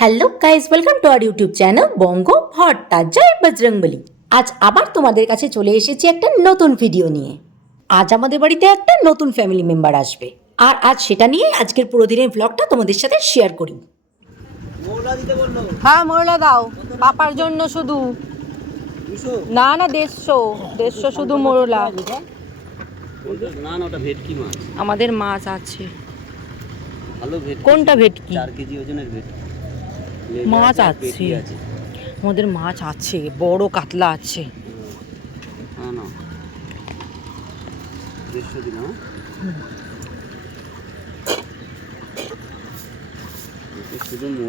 Hello guys welcome to our YouTube channel Banga Bhatta জয় বজরংবলী আজ আবার তোমাদের কাছে চলে এসেছি একটা নতুন ভিডিও নিয়ে। আজ আমাদের বাড়িতে একটা নতুন ফ্যামিলি মেম্বার আসবে। আর আজ সেটা নিয়ে আজকের পুরো দিনের ব্লগটা তোমাদের সাথে শেয়ার করি। মৌলা দিতে বলল। হ্যাঁ মোরলা দাও। পাপার জন্য শুধু। না না দেড়শো। দেড়শো শুধু মোরলা না না ওটা ভেটকি মাছ। আমাদের মাছ আছে। কোনটা ভেটকি? চার কেজি ওজনের ভেটকি। মাছ আছে। আমাদের মাছ আছে বড় কাতলা আছে। হ্যাঁ?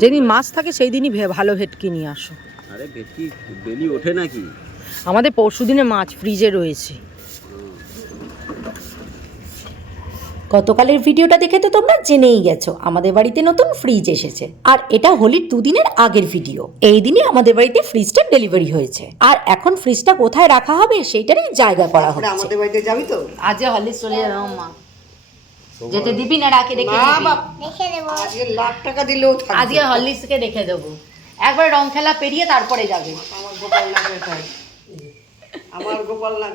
যেদিন মাছ থাকে সেই দিনই ভালো ভেটকি নিয়ে আসো। আরে ভেটকি বেলি ওঠে নাকি? আমাদের পরশু দিনে মাছ ফ্রিজে রয়েছে। গতকালের ভিডিওটা দেখে তো তোমরা জেনেই গেছো আমাদের বাড়িতে নতুন ফ্রিজ এসেছে। আর এটা হোলির দুদিনের আগের ভিডিও। এই দিনই আমাদের বাড়িতে ফ্রিজটা ডেলিভারি হয়েছে। আর এখন ফ্রিজটা কোথায় রাখা হবে সেইটারই জায়গা করা হচ্ছে। আমাদের বাড়িতে যাবি তো? আজকে হলে চলে যাবে মা। যেতে দিবি না রাখে রেখে আজকে লাখ টাকা দিলেও আজকে হরলিক্সকে রেখে দেবো। একবার রং খেলা পেরিয়ে তারপরে যাবে। আমার গোপাল না কেতা আমার গোপাল না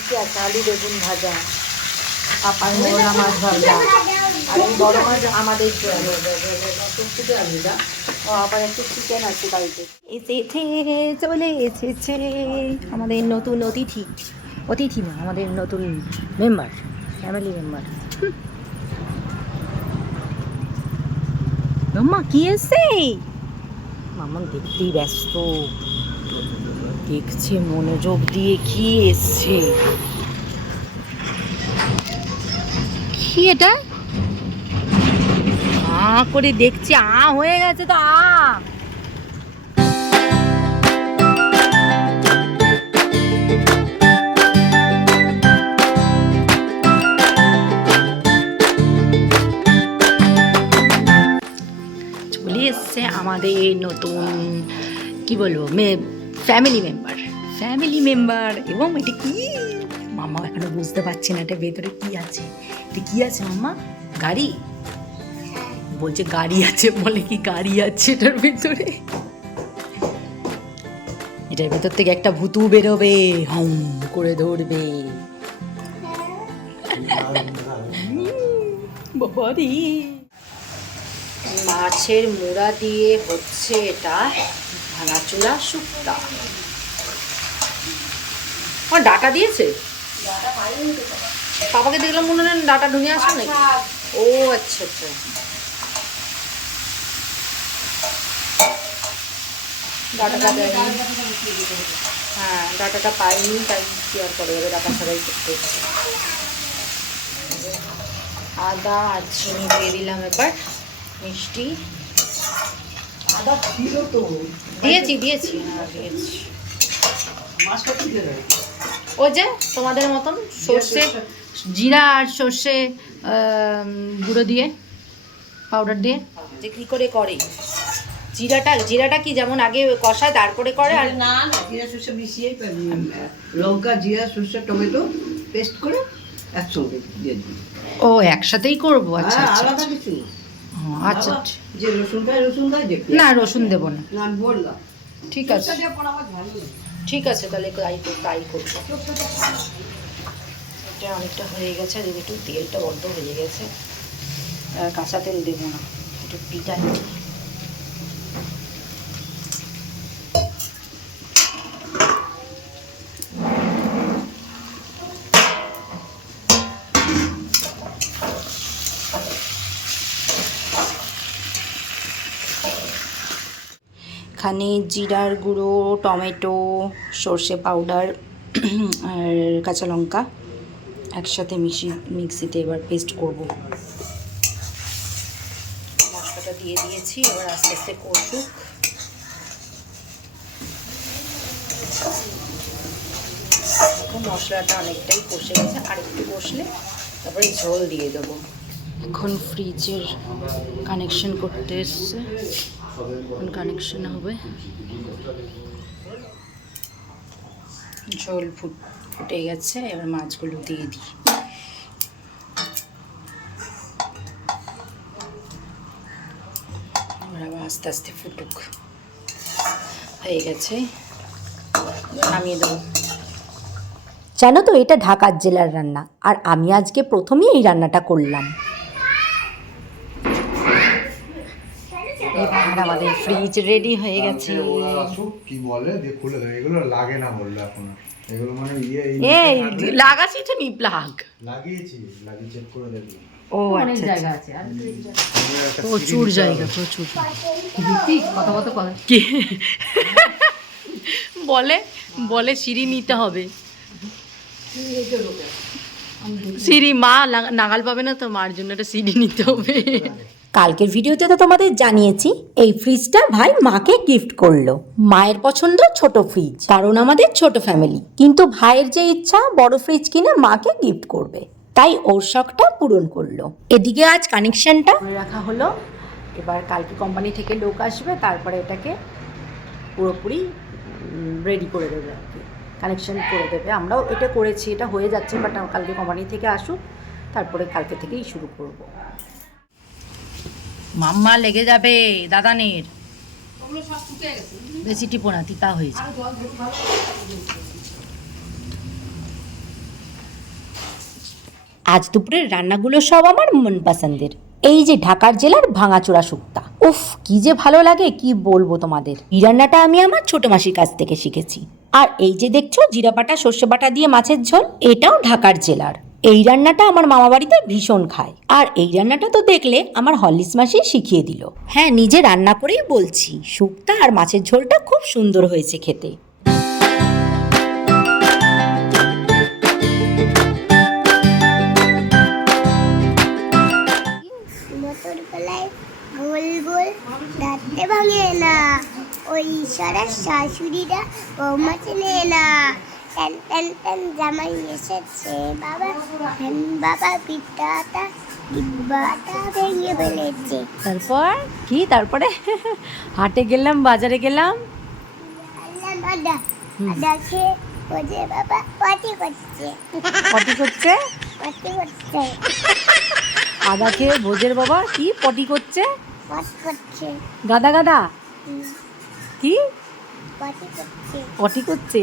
কেতা আছে আলু বেগুন ভাজা পাপার মোরলা মাছ ভাজা আর এই বড় মাছ আমাদের ও আবার একটু চিকেন আছে বাড়িতে। এসেছে চলে এসেছে আমাদের নতুন অতিথি। অতিথি না আমাদের নতুন মেম্বার ফ্যামিলি মেম্বার মাম্মা কি এসে মামন দেখতেই ব্যস্ত। দেখছে মনোযোগ দিয়ে কি এসছে? কি এটা? আ করে দেখছে আ হয়ে গেছে তো আ। চলে এসছে আমাদের নতুন কি বলব ফ্যামিলি মেম্বার ফ্যামিলি মেম্বার এবং এটা কি? মামা এখনও বুঝতে পারছে না, এটা ভেতরে কি আছে? এটা কি আছে মাম্মা গাড়ি? বলছে গাড়ি আছে, বলে কি গাড়ি আছে এটার ভেতরে? এটার ভেতর থেকে একটা ভুতু বেরোবে, হম করে ধরবে। মাছের মুড়া দিয়ে হচ্ছে এটা। ভাঙাচোরা শুক্তা। আমার ডাটা দিয়েছে? পাপাকে দেখলাম মনে হয় ডাটা ঢুকে আসে নাকি? ও আচ্ছা আচ্ছা। ডাটাটা দেয়নি। হ্যাঁ ডাটাটা পাইনি তাই কি আর করে যাবে ডাটা ছাড়াই করতে আদা আর চিনি দিয়ে দিলাম এবার মিষ্টি। আদা ছিল তো দিয়েছি দিয়েছি। হ্যাঁ দিয়েছি। মাছটা কি দেবে? ও যে তোমাদের মতন সর্ষে জিরা আর সর্ষে গুঁড়ো দিয়ে পাউডার দিয়ে। যে কী করে করে? জিরাটা জিরাটা কি যেমন আগে কষায় তারপরে করে আর না না জিরা সর্ষে মিশিয়েই পাবি লঙ্কা জিরা সর্ষে টমেটো পেস্ট করে একসঙ্গে দিয়ে দিবি ও একসাথেই করব আচ্ছা হ্যাঁ, আচ্ছা আলাদা আচ্ছা। কিছু না। আচ্ছা। যে রসুন খাই রসুন খাই না রসুন দেবো না। না আমি বললাম। ঠিক আছে। ঠিক আছে তাহলে তাই তাই করব এটা অনেকটা হয়ে গেছে আর একটু তেলটা বন্ধ হয়ে গেছে। আর কাঁচা তেল দেবো না। একটু পিটাই। এখানে জিরার গুঁড়ো, টমেটো, সর্ষে পাউডার, আর কাঁচা লঙ্কা একসাথে মিশি মিক্সিতে এবার পেস্ট করব। মশলাটা দিয়ে দিয়েছি, এবার আস্তে আস্তে কষুক মশলাটা অনেকটাই কষে গেছে আর একটু কষলে তারপরে ঝোল দিয়ে দেবো। এখন ফ্রিজের কানেকশন করতে এসছে। কানেকশন হবে। ঝোল ফুট, ফুটে গেছে, এবার মাছগুলো দিয়ে দিই। আবার আস্তে আস্তে ফুটুক। হয়ে গেছে। নামিয়ে দেবো। জানো তো, এটা ঢাকার জেলার রান্না। আর আমি আজকে প্রথমেই এই রান্নাটা করলাম। এবার আমাদের ফ্রিজ রেডি হয়ে গেছে। কি বলে দিয়ে খুলে দেবে এগুলো লাগে না বললে এখন এগুলো মানে ইয়ে এই লাগাচ্ছি তো নি প্লাগ লাগিয়েছি লাগিয়ে চেক করে দেখি ও আচ্ছা জায়গা আছে আর প্রচুর জায়গা প্রচুর। কথা কথা কথা কি? বলে বলে সিঁড়ি নিতে হবে। সিঁড়ি মা লাগা- নাগাল পাবে না তো মার জন্য একটা সিঁড়ি নিতে হবে। কালকের ভিডিওতে তো তোমাদের জানিয়েছি, এই ফ্রিজটা ভাই মাকে গিফট করল। মায়ের পছন্দ ছোট ফ্রিজ কারণ আমাদের ছোট ফ্যামিলি কিন্তু ভাইয়ের যে ইচ্ছা, বড় ফ্রিজ কিনে মাকে গিফট করবে। তাই ওর শখটা পূরণ করল। এদিকে আজ কানেকশনটা রাখা হলো। এবার কালকে কোম্পানি থেকে লোক আসবে, তারপরে এটাকে পুরোপুরি রেডি করে দেবে আর কি। কানেকশন করে দেবে। আমরাও এটা করেছি, এটা হয়ে যাচ্ছে বাট কালকে কোম্পানি থেকে আসুক, তারপরে কালকে থেকেই শুরু করব। মাম্মা লেগে যাবে দাদানের। বেশি টিপো না তিতা হয়েছে আজ দুপুরের রান্নাগুলো সব আমার মন পছন্দের এই যে ঢাকার জেলার ভাঙাচোরা শুক্তা। উফ কি যে ভালো লাগে কি বলব তোমাদের। এই রান্নাটা আমি আমার ছোট মাসির কাছ থেকে শিখেছি। আর এই যে দেখছ জিরা বাটা সর্ষে বাটা দিয়ে মাছের ঝোল এটাও ঢাকার জেলার। এই রান্নাটা আমার মামা বাড়িতে ভীষণ খায়। আর এই রান্নাটা তো দেখলে আমার হলিস মাসি শিখিয়ে দিল। হ্যাঁ নিজে রান্না করেই বলছি, শুক্তা আর মাছের ঝোলটা খুব সুন্দর হয়েছে খেতে। ওই ঈশ্বরের শাশুড়িরা বৌমা না। ট্যান ট্যান ট্যান জামাই এসেছে। বাবা বাবা ডিব্বাটা ভেঙে ফেলেছে। তারপর? কি? তারপরে? হাটে গেলাম বাজারে গেলাম। দেখে ওজে বাবা পাটি করছে। পটি করছে? পাটি করছে। আদা খেয়ে ভোজের বাবা কি পটি করছে? পাটি করছে। গাদা গাদা? কি? পাটি করছে। পটি করছে।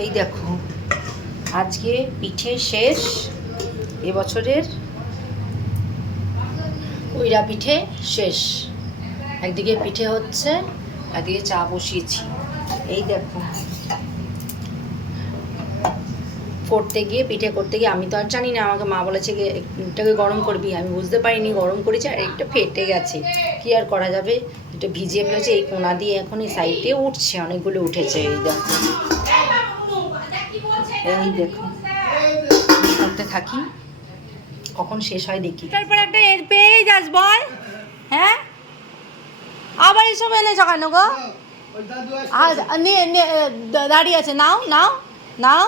এই দেখো, আজকে পিঠে শেষ এবছরের কইরা পিঠে শেষ। একদিকে পিঠে হচ্ছে, একদিকে চা বসিয়েছি। এই দেখো। করতে গিয়ে পিঠে করতে গিয়ে আমি তো আর জানি না আমাকে মা বলেছে যে এটাকে গরম করবি? আমি বুঝতে পারিনি গরম করেছি আর একটা ফেটে গেছে। কি আর করা যাবে? এটা ভিজিয়ে ফেলেছে এই কোনা দিয়ে এখন এই সাইডে উঠছে অনেকগুলো উঠেছে এই দেখো। এই দেখো। করতে থাকি। কখন শেষ হয় দেখি। তারপর একটা এর পেয়ে যাস বল। হ্যাঁ? আবার এসব এনেছ কেন গো? দাঁড়িয়ে আছে নাও নাও নাও।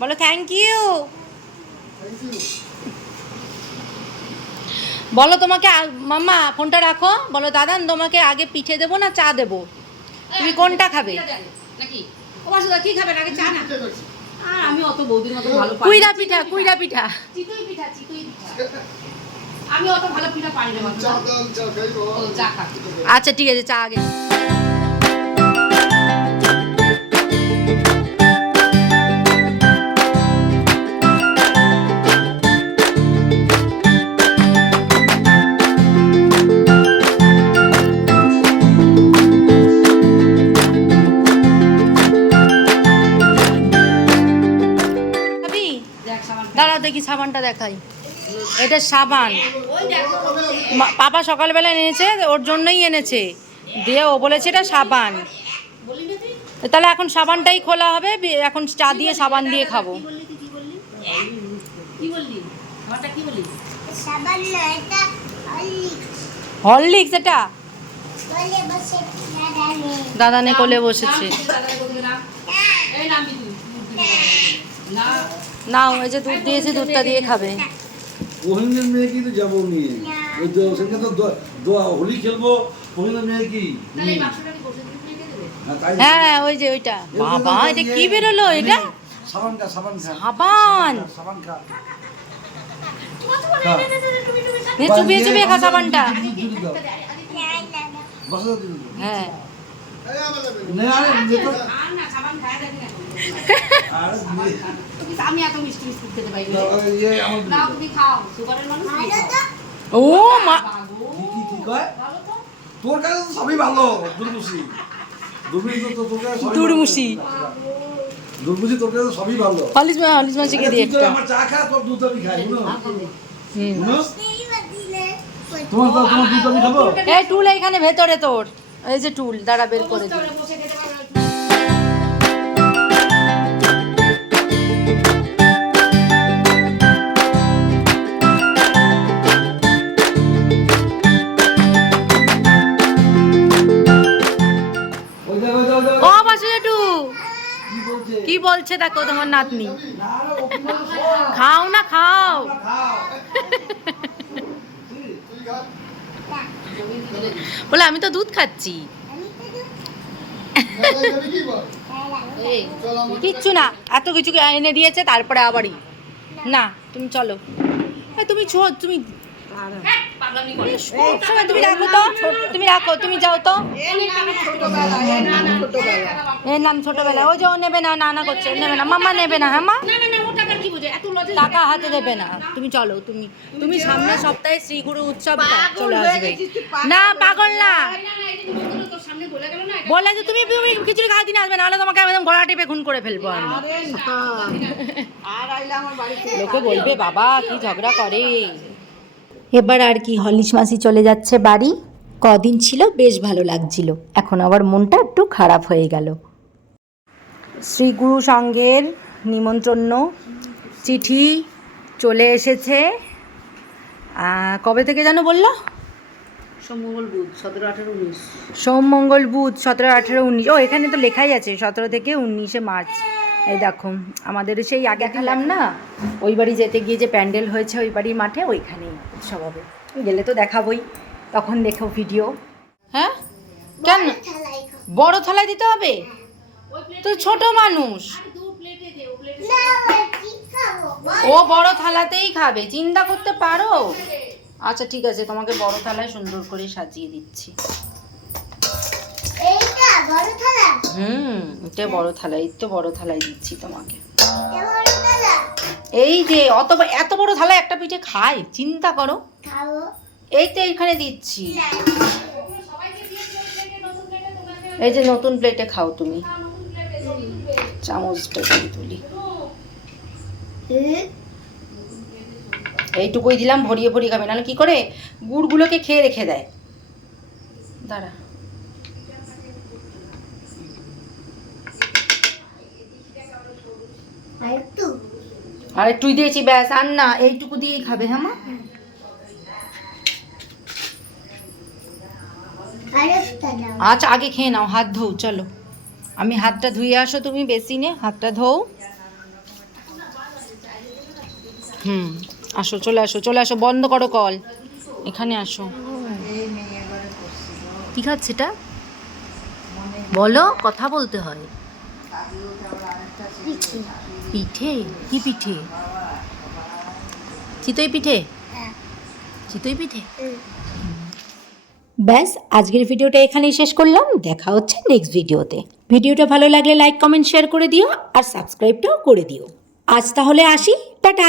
বলো থ্যাংক ইউ বলো তোমাকে মাম্মা ফোনটা রাখো। বলো দাদা তোমাকে আগে পিঠে দেবো না চা দেবো? তুমি কোনটা খাবে? নাকি? তোমার সাথে কি খাবেন আগে চা না। আর আমি অত বৌদির মতো ভালো কুইরা পিঠা কুইরা পিঠা। চিতই পিঠা চিতই পিঠা। আমি অত ভালো পিঠা পারি না চা ও চা খা আচ্ছা ঠিক আছে চা আগে। সাবানটা দেখাই। এটা সাবান। পাপা সকালবেলা এনেছে, ওর জন্যই এনেছে। দিয়ে ও বলেছে এটা সাবান। তাহলে এখন সাবানটাই খোলা হবে এখন চা দিয়ে সাবান দিয়ে খাব। হরলিক্স এটা? দাদানে কোলে বসেছে। না। ওই যে দুধ দিয়েছে দুধটা দিয়ে খাবে রোহিঙ্গার মেয়ে কি তো যাব নিয়ে ওই তো সেখানে তো হোলি খেলব রোহিঙ্গার মেয়ে কি হ্যাঁ, হ্যাঁ ওই যে ওইটা বাবা এটা কি বেরোলো এটা সাবান খা সাবান খা সাবান সাবান খা চুপিয়ে চুপিয়ে খা সাবানটা হ্যাঁ ও মা কি কি কি তোর কাছে তো সবই ভালো দুর্মুষি। দুর্মুষি তোর কাছে সবই দুর্মুষি। ভালো। তোর কাছে সবই ভালো। হলিস মা হলিস মাসিকে দিয়ে একটা। আমার চা খা তোর দুধ আমি খাই হুম। তোমার তোমার দুধ আমি খাব? এই টুল এইখানে ভেতরে তোর। এই যে টুল দাঁড়া বের করে কি বলছে দেখো তোমার নাতনি? খাও না খাও। বলে আমি তো দুধ খাচ্ছি। কিচ্ছু না এত কিছু এনে দিয়েছে তারপরে আবারই। না তুমি চলো। তুমি ছো তুমি তুমি রাখো তো তুমি রাখো তুমি যাও তো। এর নাম ছোটবেলা ওই যে ও নেবে না নানা করছে নেবে না মামা নেবে না হ্যাঁ মা? টাকা হাতে দেবে না। তুমি চলো তুমি তুমি সামনের সপ্তাহে শ্রীগুরু উৎসব চলে আসবে। না পাগল না। বলে যে তুমি তুমি খিচুড়ি খাওয়া দিনে আসবে নাহলে তোমাকে একদম গলা টিপে খুন করে ফেলব আমি। আর আইলে আমার বাড়িতে লোকে বলবে বাবা কি ঝগড়া করে? এবার আর কি হলিশ মাসি চলে যাচ্ছে বাড়ি। কদিন ছিল বেশ ভালো লাগছিল। এখন আবার মনটা একটু খারাপ হয়ে গেল। শ্রী গুরু সংঘের নিমন্ত্রণ চিঠি চলে এসেছে। কবে থেকে যেন বলল? সোমমঙ্গল বুধ সতেরো আঠেরো উনিশ। সোম মঙ্গল বুধ সতেরো আঠেরো উনিশ। ও এখানে তো লেখাই আছে সতেরো থেকে উনিশে মার্চ। এই দেখো আমাদের সেই আগে খেলাম না? ওই বাড়ি যেতে গিয়ে যে প্যান্ডেল হয়েছে ওই বাড়ির মাঠে ওইখানেই উৎসব হবে। গেলে তো দেখাবই তখন দেখো ভিডিও। হ্যাঁ? কেন? বড় থালায় দিতে হবে? তো ছোট মানুষ। ও বড় থালাতেই খাবে চিন্তা করতে পারো? আচ্ছা ঠিক আছে তোমাকে বড় থালায় সুন্দর করে সাজিয়ে দিচ্ছি। হুম এটা বড় থালাই তো বড় থালাই দিচ্ছি তোমাকে। এই যে অত এত বড় থালা একটা পিঠে খায় চিন্তা করো। এই তো এইখানে দিচ্ছি। এই যে নতুন প্লেটে খাও তুমি। চামচটা তুলি। এইটুকুই দিলাম ভরিয়ে ভরিয়ে খাবে। নাহলে কি করে? গুড়গুলোকে খেয়ে রেখে দেয়। দাঁড়া। আর একটু একটুই দিয়েছি ব্যাস আর না এইটুকু দিয়েই খাবে হ্যাঁ মা? আচ্ছা আগে খেয়ে নাও হাত ধোও চলো। আমি হাতটা ধুয়ে আসো তুমি বেসিনে হাতটা ধোও। হুম, আসো, চলে আসো চলে আসো, বন্ধ করো কল এখানে আসো। কি খাচ্ছে এটা? বলো, কথা বলতে হয়। পিঠে? কি পিঠে? চিতই পিঠে? চিতই পিঠে? ব্যাস, আজকের ভিডিওটা এখানেই শেষ করলাম। দেখা হচ্ছে নেক্সট ভিডিওতে ভিডিওটা ভালো লাগলে লাইক কমেন্ট শেয়ার করে দিও আর সাবস্ক্রাইবটাও করে দিও। আজ তাহলে আসি টাটা।